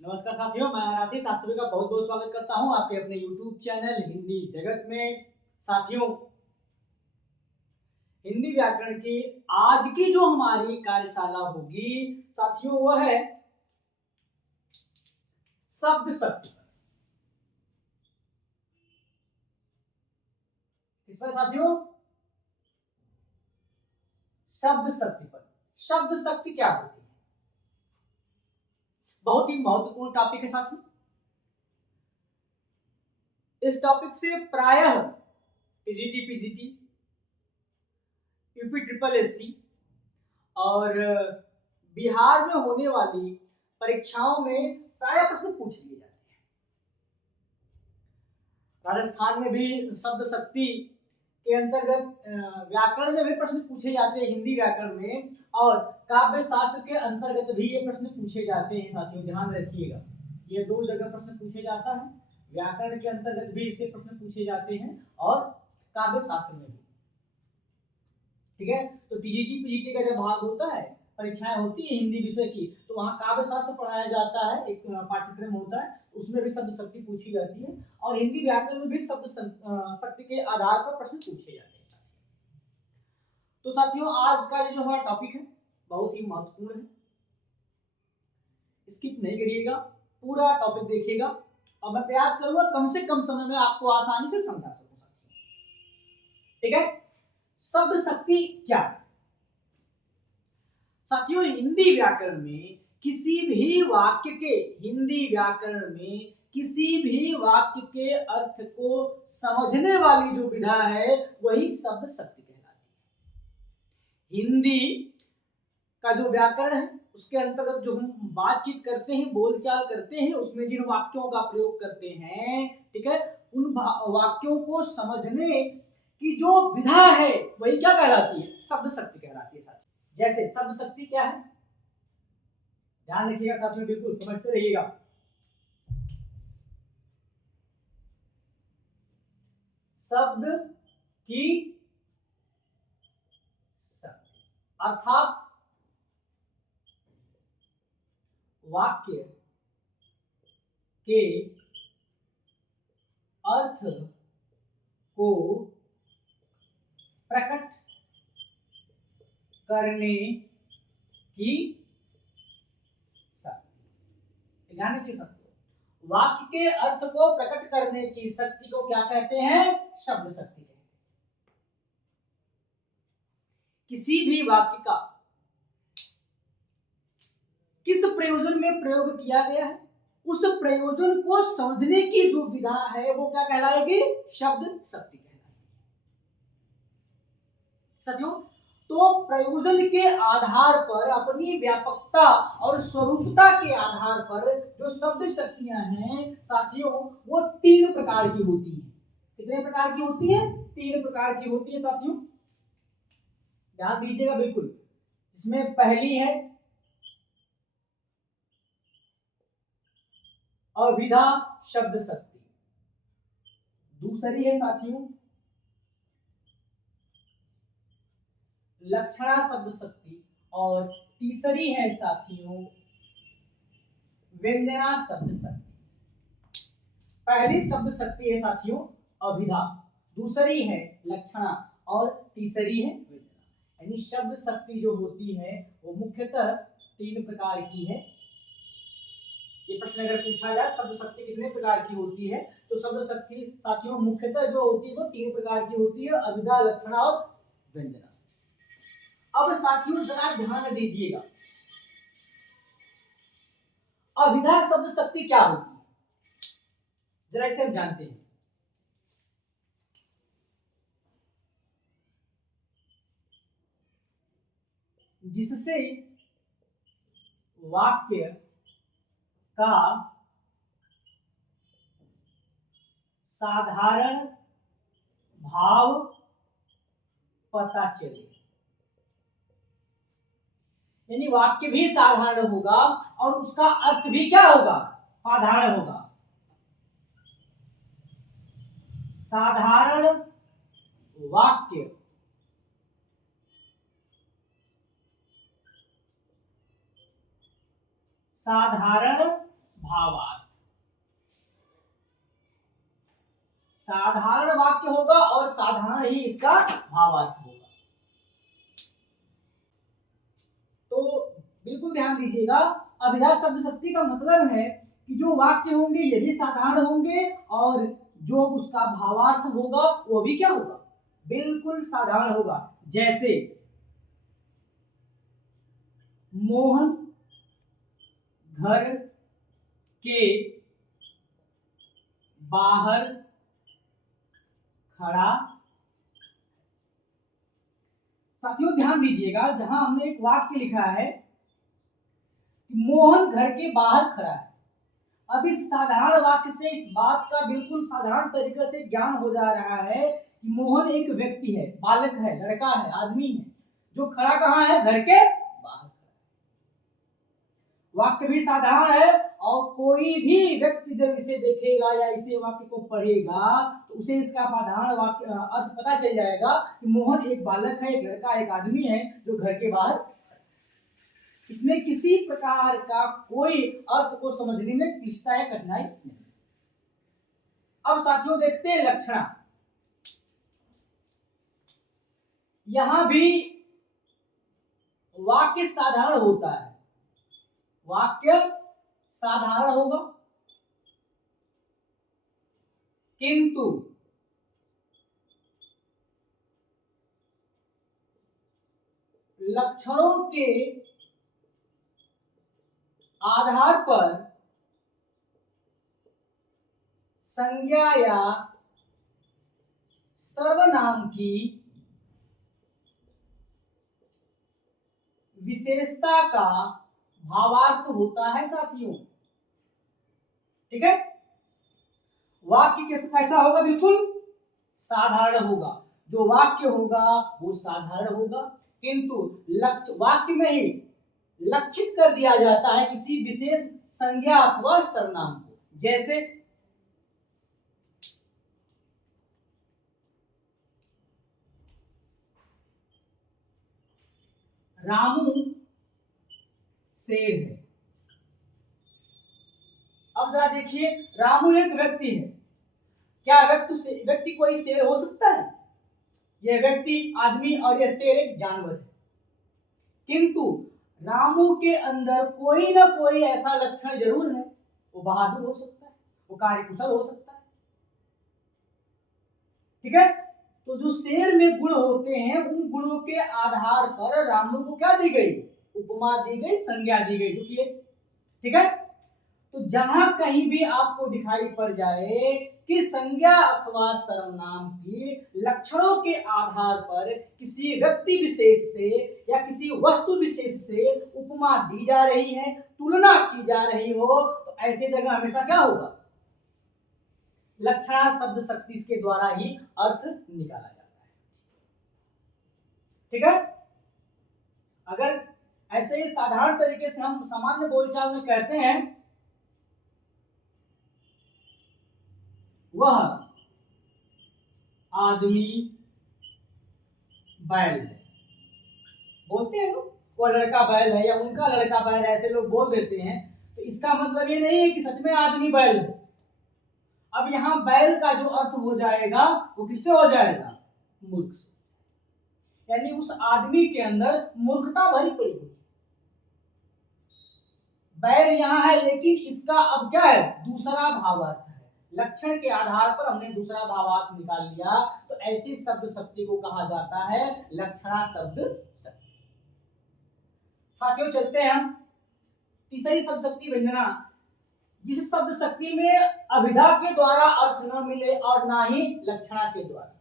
नमस्कार साथियों, मैं आशीष आप सभी का बहुत बहुत स्वागत करता हूं आपके अपने YouTube चैनल हिंदी जगत में। साथियों, हिंदी व्याकरण की आज की जो हमारी कार्यशाला होगी साथियों, वह है शब्द शक्ति पर। किस पर साथियों? शब्द शक्ति पर। शब्द शक्ति क्या होती है? बहुत ही महत्वपूर्ण टॉपिक है साथियों। इस टॉपिक से प्रायः TGT, PGT, UP triple SC और बिहार में होने वाली परीक्षाओं में प्रायः प्रश्न पूछ लिए जाते हैं। राजस्थान में भी शब्द शक्ति के अंतर्गत व्याकरण में भी प्रश्न पूछे जाते हैं, हिंदी व्याकरण में, और काव्य शास्त्र के अंतर्गत भी ये प्रश्न पूछे जाते हैं। साथियों ध्यान रखिएगा, ये दो जगह प्रश्न पूछे जाता है। व्याकरण के अंतर्गत भी इससे प्रश्न पूछे जाते हैं और काव्य शास्त्र में भी। ठीक है, तो टीजीटी पीजीटी का जब भाग होता है, परीक्षाएं होती है हिंदी विषय की, तो वहाँ काव्य शास्त्र पढ़ाया जाता है, एक पाठ्यक्रम होता है, उसमें भी शब्द शक्ति पूछी जाती है और हिंदी व्याकरण में भी शब्द शक्ति के आधार पर प्रश्न पूछे जाते हैं। तो साथियों, आज का ये जो हमारा टॉपिक है बहुत ही महत्वपूर्ण है, स्किप नहीं करिएगा, पूरा टॉपिक देखिएगा और मैं प्रयास करूंगा कम से कम समय में आपको आसानी से समझा सकूं। ठीक है, शब्द शक्ति क्या है साथियों? हिंदी व्याकरण में किसी भी वाक्य के अर्थ को समझने वाली जो विधा है वही शब्द शक्ति कहलाती है। हिंदी का जो व्याकरण है उसके अंतर्गत जो हम बातचीत करते हैं, बोलचाल करते हैं, उसमें जिन वाक्यों का प्रयोग करते हैं, ठीक है, उन वाक्यों को समझने की जो विधा है वही क्या कहलाती है? शब्द शक्ति कहलाती है। जैसे शब्द शक्ति क्या है, ध्यान रखिएगा साथियों, बिल्कुल समझते रहिएगा। शब्द की शक्ति अर्थात वाक्य के अर्थ को प्रकट करने की शक्ति। ध्यान रखिए साथियों, वाक्य के अर्थ को प्रकट करने की शक्ति को क्या कहते हैं? शब्द शक्ति कहते हैं। किसी भी वाक्य का किस प्रयोजन में प्रयोग किया गया है, उस प्रयोजन को समझने की जो विधा है वो क्या कहलाएगी? शब्द शक्ति कहलाएगी। साथियों, तो प्रयोजन के आधार पर, अपनी व्यापकता और स्वरूपता के आधार पर जो शब्द शक्तियां हैं साथियों, वो तीन प्रकार की होती हैं। कितने प्रकार की होती है? तीन प्रकार की होती है साथियों, ध्यान दीजिएगा बिल्कुल। इसमें पहली है अभिधा शब्द शक्ति, दूसरी है साथियों लक्षणा शब्द शक्ति, और तीसरी है साथियों व्यंजना शब्द शक्ति। पहली शब्द शक्ति है साथियों अभिधा, दूसरी है लक्षणा और तीसरी है व्यंजना। यानी शब्द शक्ति जो होती है वो मुख्यतः तीन प्रकार की है। ये प्रश्न अगर पूछा जाए शब्द शक्ति कितने प्रकार की होती है, तो शब्द शक्ति साथियों मुख्यतः जो होती है वो तीन प्रकार की होती है, अभिधा, लक्षणा और व्यंजना। अब साथियों जरा ध्यान दीजिएगा, अभिधा शब्द शक्ति क्या होती है, जरा इसे हम जानते हैं। जिससे वाक्य का साधारण भाव पता चले, यानी वाक्य भी साधारण होगा और उसका अर्थ भी क्या होगा? साधारण होगा। साधारण वाक्य साधारण भावार्थ। साधारण वाक्य होगा और साधारण ही इसका भावार्थ होगा। तो बिल्कुल ध्यान दीजिएगा, अभिधा शब्द शक्ति का मतलब है कि जो वाक्य होंगे ये भी साधारण होंगे और जो उसका भावार्थ होगा वो भी क्या होगा, बिल्कुल साधारण होगा। जैसे मोहन घर के बाहर खड़ा। साथियों ध्यान दीजिएगा, जहां हमने एक वाक्य लिखा है कि मोहन घर के बाहर खड़ा है, अब इस साधारण वाक्य से इस बात का बिल्कुल साधारण तरीके से ज्ञान हो जा रहा है कि मोहन एक व्यक्ति है, बालक है, लड़का है, आदमी है, जो खड़ा कहाँ है, घर के बाहर। वाक्य भी साधारण है और कोई भी व्यक्ति जब इसे देखेगा या इसे वाक्य को पढ़ेगा तो उसे इसका साधारण वाक्य अर्थ पता चल जाएगा कि मोहन एक बालक है, एक लड़का, एक आदमी है जो घर के बाहर। इसमें किसी प्रकार का कोई अर्थ को समझने में क्लिष्टता या कठिनाई नहीं। अब साथियों देखते हैं लक्षणा। यहां भी वाक्य साधारण होता है, वाक्य साधारण होगा, किंतु लक्षणों के आधार पर संज्ञा या सर्वनाम की विशेषता का भावार्थ होता है साथियों। ठीक है, वाक्य कैसा होगा, बिल्कुल साधारण होगा, जो वाक्य होगा वो साधारण होगा, किंतु वाक्य में ही लक्षित कर दिया जाता है किसी विशेष संज्ञा अथवा सर्वनाम को। जैसे रामू शेर है। अब जरा देखिए, रामू एक व्यक्ति है, क्या व्यक्ति कोई शेर हो सकता है? यह व्यक्ति, आदमी और यह शेर एक जानवर है, किंतु रामू के अंदर कोई ना कोई ऐसा लक्षण जरूर है, वो बहादुर हो सकता है, वो कार्यकुशल हो सकता है। ठीक है, तो जो शेर में गुण होते हैं उन गुणों के आधार पर रामू को क्या दी गई, उपमा दी गई, संज्ञा दी गई, जो कि ठीक है। तो जहां कहीं भी आपको दिखाई पड़ जाए कि संज्ञा अथवा सर्वनाम की लक्षणों के आधार पर किसी व्यक्ति विशेष से या किसी वस्तु विशेष से उपमा दी जा रही है, तुलना की जा रही हो, तो ऐसे जगह हमेशा क्या होगा, लक्षणा शब्द शक्ति के द्वारा ही अर्थ निकाला जाता है। ठीक है, अगर ऐसे ही साधारण तरीके से हम सामान्य बोलचाल में कहते हैं वह आदमी बैल है, बोलते हैं लोग, वो लड़का बैल है या उनका लड़का बैल है, ऐसे लोग बोल देते हैं, तो इसका मतलब ये नहीं है कि सच में आदमी बैल है। अब यहां बैल का जो अर्थ हो जाएगा वो किससे हो जाएगा, मूर्ख से, यानी उस आदमी के अंदर मूर्खता भरी पड़ी हुई। बैल यहां है लेकिन इसका अब क्या है, दूसरा भावार्थ है, लक्षण के आधार पर हमने दूसरा भावार्थ निकाल लिया, तो ऐसी शब्द शक्ति को कहा जाता है लक्षणा शब्द शक्ति। साथियों चलते हैं हम तीसरी शब्द शक्ति व्यंजना, जिस शब्द शक्ति में अभिधा के द्वारा अर्थ न मिले और ना ही लक्षणा के द्वारा,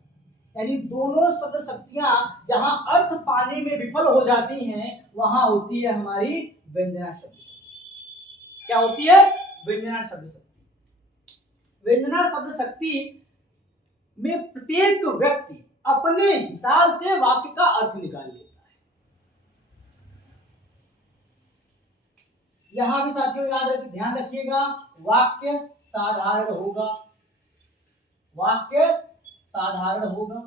यानी दोनों शब्द शक्तियां जहां अर्थ पाने में विफल हो जाती हैं वहां होती है हमारी व्यंजना शब्द शक्ति। क्या होती है, व्यंजना शब्द शक्ति। व्यंजना शब्द शक्ति में प्रत्येक व्यक्ति अपने हिसाब से वाक्य का अर्थ निकाल लेता है। यहां भी साथियों ध्यान रखिएगा, वाक्य साधारण होगा, वाक्य साधारण होगा,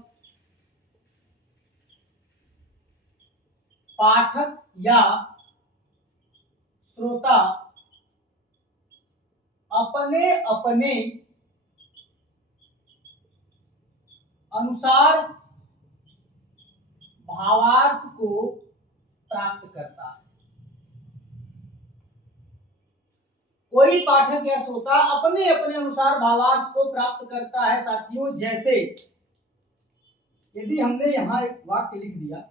पाठक या श्रोता अपने अपने अनुसार भावार्थ को प्राप्त करता है। कोई पाठक या श्रोता अपने अपने अनुसार भावार्थ को प्राप्त करता है साथियों। जैसे यदि हमने यहां एक वाक्य लिख दिया,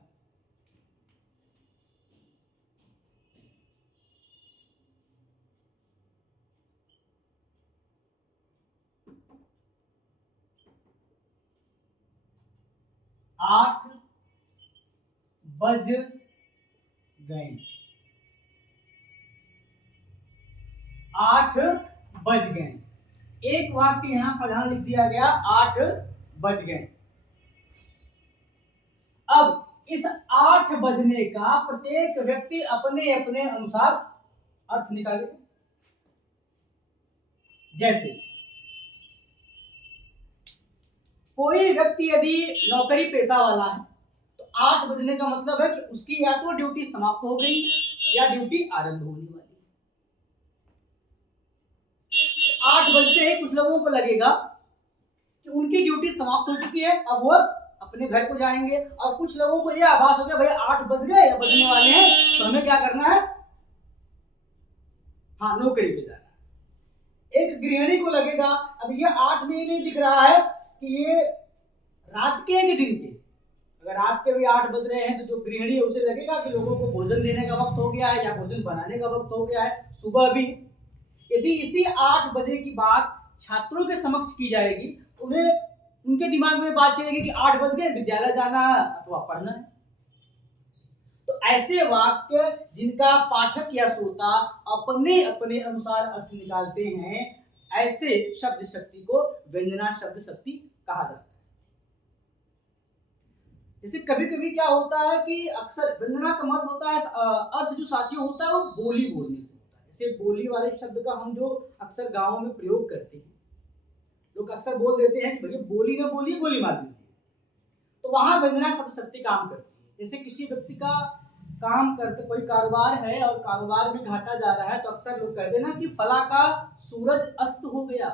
आठ बज गए, 8 बज गए। एक वाक्य यहां प्रधान लिख दिया गया, 8 बज गए। अब इस 8 बजने का प्रत्येक व्यक्ति अपने अपने अनुसार अर्थ निकाले। जैसे कोई व्यक्ति यदि नौकरी पेशा वाला है तो 8 बजने का मतलब है कि उसकी या तो ड्यूटी समाप्त हो गई या ड्यूटी आरंभ होने वाली। 8 बजते ही कुछ लोगों को लगेगा कि उनकी ड्यूटी समाप्त हो चुकी है, अब वो अपने घर को जाएंगे, और कुछ लोगों को यह आभास हो गया भाई 8 बज गए या बजने वाले हैं तो हमें क्या करना है, हाँ नौकरी पे जाना है। एक गृहिणी को लगेगा अब ये 8 में ही नहीं दिख रहा है कि ये रात के एक दिन के, अगर रात के भी 8 बज रहे हैं तो जो गृहिणी है उसे लगेगा कि लोगों को भोजन देने का वक्त हो गया है या भोजन बनाने का वक्त हो गया है, सुबह भी। यदि इसी 8 बजे की बात छात्रों के समक्ष की जाएगी, उन्हें उनके दिमाग में बात चलेगी कि 8 बज गए, विद्यालय जाना है अथवा पढ़ना है। तो ऐसे वाक्य जिनका पाठक या श्रोता अपने अपने अनुसार अर्थ निकालते हैं, ऐसे शब्द शक्ति को व्यंजना शब्द शक्ति कहा जाता है। जैसे कभी कभी क्या होता है कि अक्सर व्यंजना का अर्थ होता है, अर्थ जो साथियों होता है वो बोली बोलने से होता है। जैसे बोली वाले शब्द का हम जो अक्सर गांवों में प्रयोग करते हैं, लोग अक्सर बोल देते हैं कि भैया बोली ना बोलिए गोली मार दीजिए, तो वहां व्यंजना शब्द शक्ति काम करती है। जैसे किसी व्यक्ति का काम करते, कोई कारोबार है और कारोबार में घाटा जा रहा है, तो अक्सर लोग कहते हैं ना कि फला का सूरज अस्त हो गया।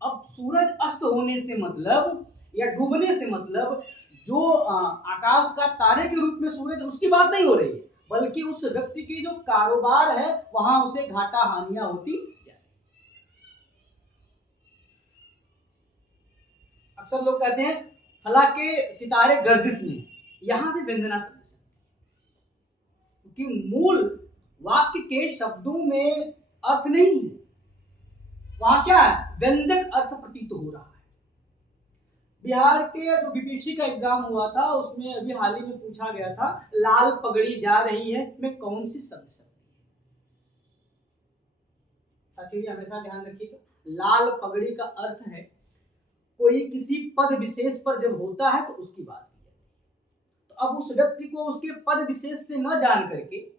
अब सूरज अस्त होने से मतलब या डूबने से मतलब जो आकाश का तारे के रूप में सूरज, उसकी बात नहीं हो रही है, बल्कि उस व्यक्ति की जो कारोबार है वहां उसे घाटा हानियां होती जाए। अक्सर लोग कहते हैं फला के सितारे गर्दिश में, यहां भी व्यंजना शब्द, क्योंकि मूल वाक्य के शब्दों में अर्थ नहीं है, वहां क्या है, व्यंजक अर्थ प्रतीत हो रहा है। बिहार के जो बीपीएससी का एग्जाम हुआ था उसमें अभी हाल ही में पूछा गया था, लाल पगड़ी जा रही है में कौन सी शब्द शक्ति है। साथियों हमेशा ध्यान रखिएगा, लाल पगड़ी का अर्थ है कोई किसी पद विशेष पर जब होता है तो उसकी बात की जाती है। तो अब उस व्यक्ति को उसके पद विशेष से न जान करके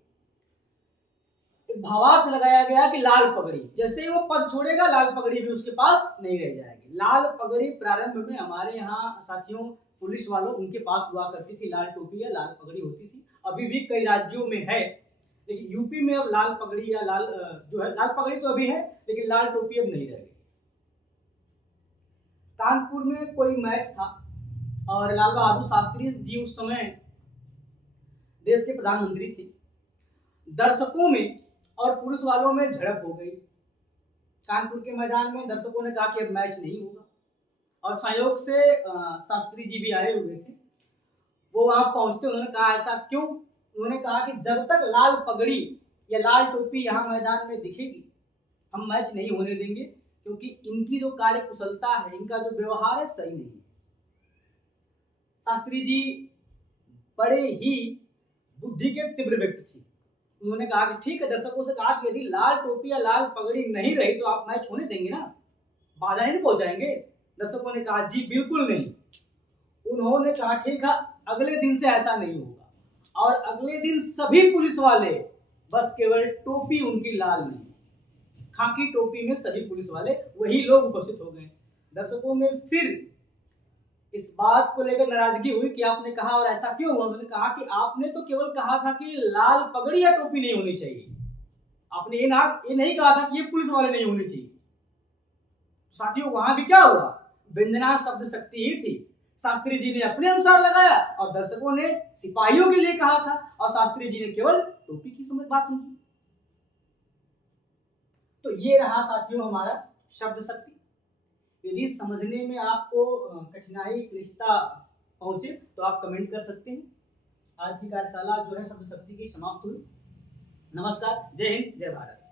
भावार्थ लगाया गया कि लाल पगड़ी, जैसे ही वो पद छोड़ेगा लाल पगड़ी भी उसके पास नहीं रह जाएगी। लाल पगड़ी प्रारंभ में हमारे यहाँ साथियों पुलिस वालों उनके पास हुआ करती थी, लाल टोपी या लाल पगड़ी होती थी, अभी भी कई राज्यों में है, लेकिन यूपी में अब लाल पगड़ी या लाल जो है, लाल पगड़ी तो अभी है लेकिन लाल टोपी अब नहीं रह गई। कानपुर में कोई मैच था और लाल बहादुर शास्त्री जी उस समय देश के प्रधानमंत्री थे। दर्शकों में और पुलिस वालों में झड़प हो गई। कानपुर के मैदान में दर्शकों ने कहा कि अब मैच नहीं होगा, और संयोग से शास्त्री जी भी आए हुए थे। वो वहां पहुंचते उन्होंने कहा ऐसा क्यों? उन्होंने कहा कि जब तक लाल पगड़ी या लाल टोपी यहाँ मैदान में दिखेगी हम मैच नहीं होने देंगे, क्योंकि इनकी जो कार्य कुशलता है, इनका जो व्यवहार है सही नहीं है। शास्त्री जी बड़े ही बुद्धि के तीव्र व्यक्ति थे। उन्होंने कहा कि ठीक है, दर्शकों से कहा कि यदि लाल टोपी या लाल पगड़ी नहीं रही तो आप मैच होने देंगे ना, बाधा नहीं पहुंचाएंगे? दर्शकों ने कहा जी बिल्कुल नहीं। उन्होंने कहा ठीक है, अगले दिन से ऐसा नहीं होगा, और अगले दिन सभी पुलिस वाले, बस केवल टोपी उनकी लाल नहीं, खाकी टोपी में सभी पुलिस वाले वही लोग उपस्थित हो गए। दर्शकों में फिर इस बात को लेकर नाराजगी हुई कि आपने कहा और ऐसा क्यों हुआ? उन्होंने कहा कि आपने तो केवल कहा था कि लाल पगड़ी या टोपी नहीं होनी चाहिए, आपने ये नहीं कहा था कि ये पुलिस वाले नहीं होने चाहिए। साथियों वहां भी क्या हुआ, व्यंजना शब्द शक्ति ही थी। शास्त्री जी ने अपने अनुसार लगाया और दर्शकों ने सिपाहियों के लिए कहा था, और शास्त्री जी ने केवल टोपी की समझ बात समझी। तो ये रहा साथियों हमारा शब्द शक्ति। यदि समझने में आपको कठिनाई क्लिष्टता पहुंचे तो आप कमेंट कर सकते हैं। आज की कार्यशाला जो है शब्द शक्ति की समाप्त हुई। नमस्कार, जय हिंद, जय भारत।